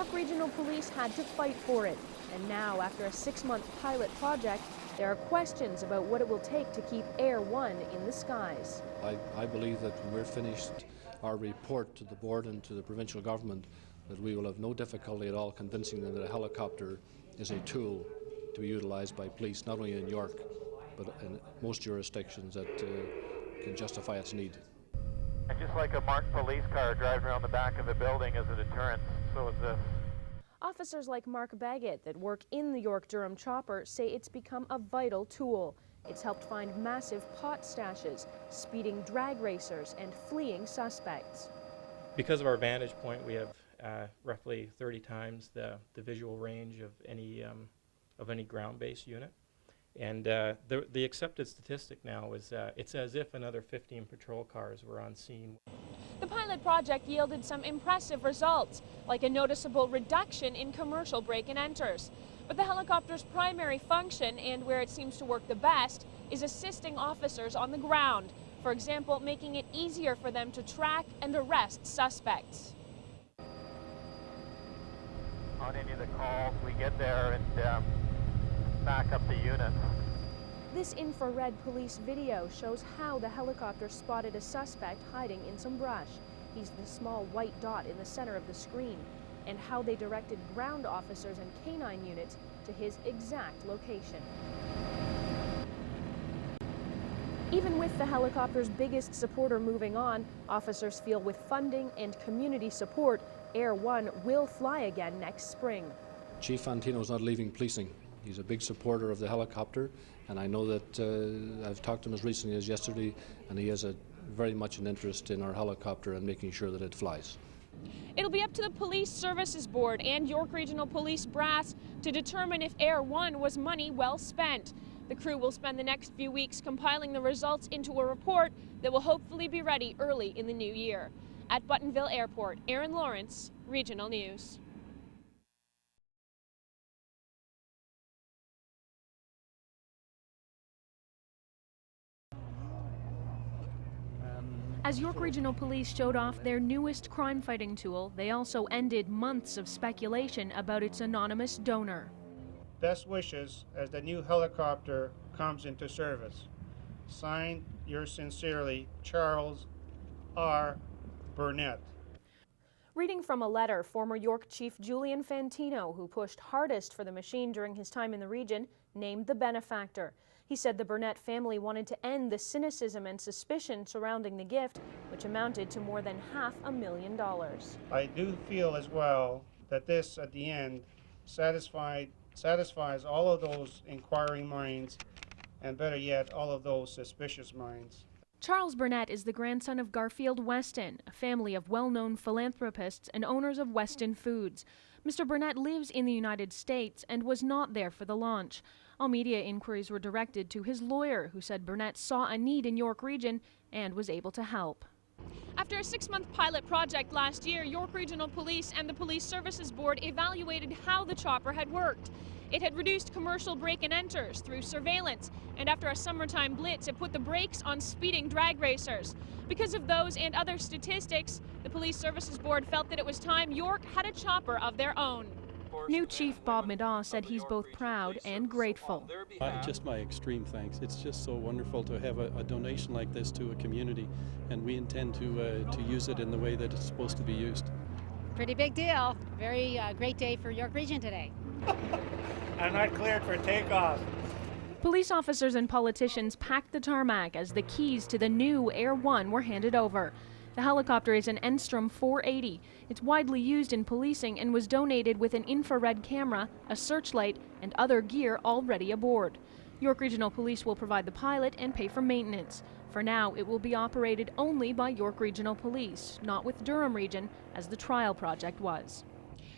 York Regional Police had to fight for it. And now, after a 6-month pilot project, there are questions about what it will take to keep Air One in the skies. I believe that when we're finished our report to the board and to the provincial government, that we will have no difficulty at all convincing them that a helicopter is a tool to be utilised by police, not only in York, but in most jurisdictions that can justify its need. And just like a marked police car driving around the back of the building as a deterrent, so is this. Officers like Mark Baggett that work in the York-Durham chopper say it's become a vital tool. It's helped find massive pot stashes, speeding drag racers, and fleeing suspects. Because of our vantage point, we have roughly 30 times the visual range of any ground-based unit. And the accepted statistic now is it's as if another 15 patrol cars were on scene. The pilot project yielded some impressive results, like a noticeable reduction in commercial break-and-enters. But the helicopter's primary function, and where it seems to work the best, is assisting officers on the ground. For example, making it easier for them to track and arrest suspects. On any of the calls, we get there and back up the unit. This infrared police video shows how the helicopter spotted a suspect hiding in some brush. He's the small white dot in the center of the screen, and how they directed ground officers and canine units to his exact location. Even with the helicopter's biggest supporter moving on, officers feel with funding and community support, Air One will fly again next spring. Chief Fantino's not leaving policing. He's a big supporter of the helicopter, and I know that I've talked to him as recently as yesterday, and he has very much an interest in our helicopter and making sure that it flies. It'll be up to the Police Services Board and York Regional Police brass to determine if Air One was money well spent. The crew will spend the next few weeks compiling the results into a report that will hopefully be ready early in the new year. At Buttonville Airport, Erin Lawrence, Regional News. As York Regional Police showed off their newest crime-fighting tool, they also ended months of speculation about its anonymous donor. Best wishes as the new helicopter comes into service. Signed, yours sincerely, Charles R. Burnett. Reading from a letter, former York Chief Julian Fantino, who pushed hardest for the machine during his time in the region, named the benefactor. He said the Burnett family wanted to end the cynicism and suspicion surrounding the gift, which amounted to more than $500,000. I do feel as well that this, at the end, satisfies all of those inquiring minds, and better yet, all of those suspicious minds. Charles Burnett is the grandson of Garfield Weston, a family of well-known philanthropists and owners of Weston Foods. Mr. Burnett lives in the United States and was not there for the launch. All media inquiries were directed to his lawyer, who said Burnett saw a need in York Region and was able to help. After a 6-month pilot project last year, York Regional Police and the Police Services Board evaluated how the chopper had worked. It had reduced commercial break-and-enters through surveillance, and after a summertime blitz, it put the brakes on speeding drag racers. Because of those and other statistics, the Police Services Board felt that it was time York had a chopper of their own. New Chief Bob Madaw said he's both proud and grateful. Just my extreme thanks. It's just so wonderful to have a donation like this to a community, and we intend to use it in the way that it's supposed to be used. Pretty big deal. Very great day for York Region today. I'm not cleared for takeoff. Police officers and politicians packed the tarmac as the keys to the new Air One were handed over. The helicopter is an Enstrom 480. It's widely used in policing and was donated with an infrared camera, a searchlight, and other gear already aboard. York Regional Police will provide the pilot and pay for maintenance. For now, it will be operated only by York Regional Police, not with Durham Region, as the trial project was.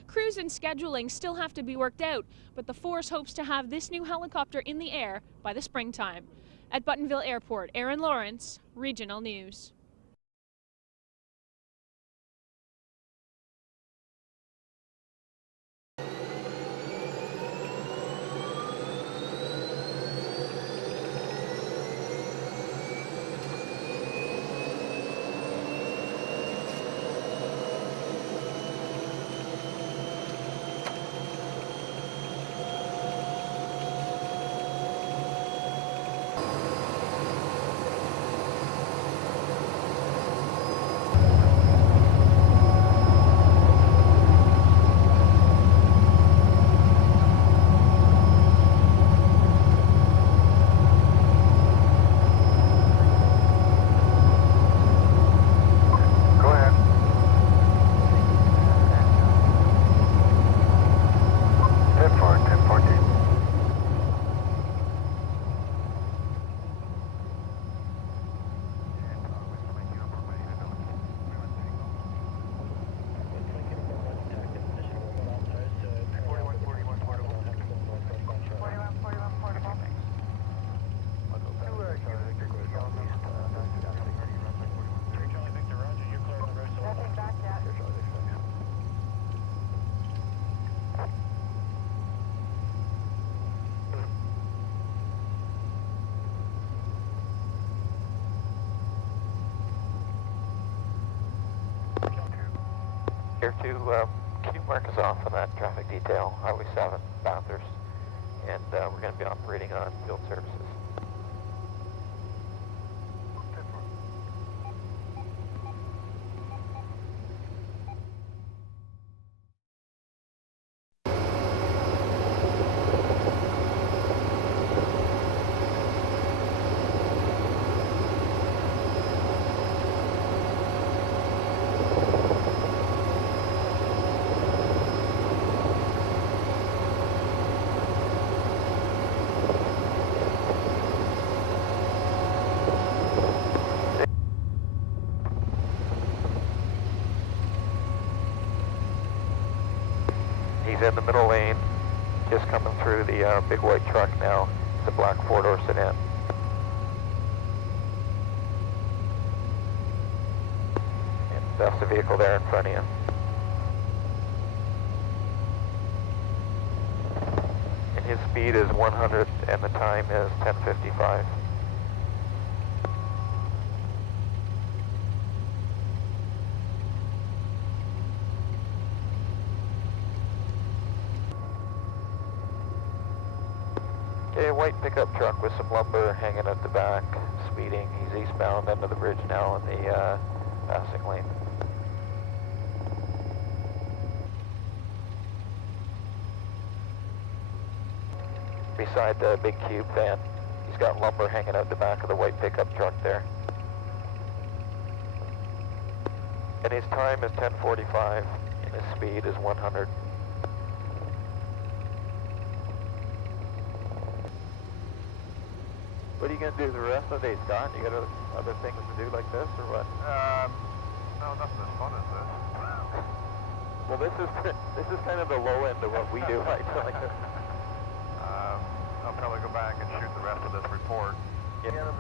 Crews and scheduling still have to be worked out, but the force hopes to have this new helicopter in the air by the springtime. At Buttonville Airport, Erin Lawrence, Regional News. Here to, can you mark us off on that traffic detail, Highway 7, Bathurst, and we're going to be operating on field services. He's in the middle lane, just coming through the big white truck now. It's a black four-door sedan. And that's the vehicle there in front of you. And his speed is 100 and the time is 10:55. Okay, a white pickup truck with some lumber hanging at the back, speeding. He's eastbound under the bridge now in the passing lane. Beside the big cube van, he's got lumber hanging out the back of the white pickup truck there. And his time is 10:45, and his speed is 100. What are you going to do the rest of the day, Scott? You got other things to do like this, or what? No, nothing as fun as this. Well, this is kind of the low end of what we do. Right? I'll probably go back and shoot the rest of this report. Yeah.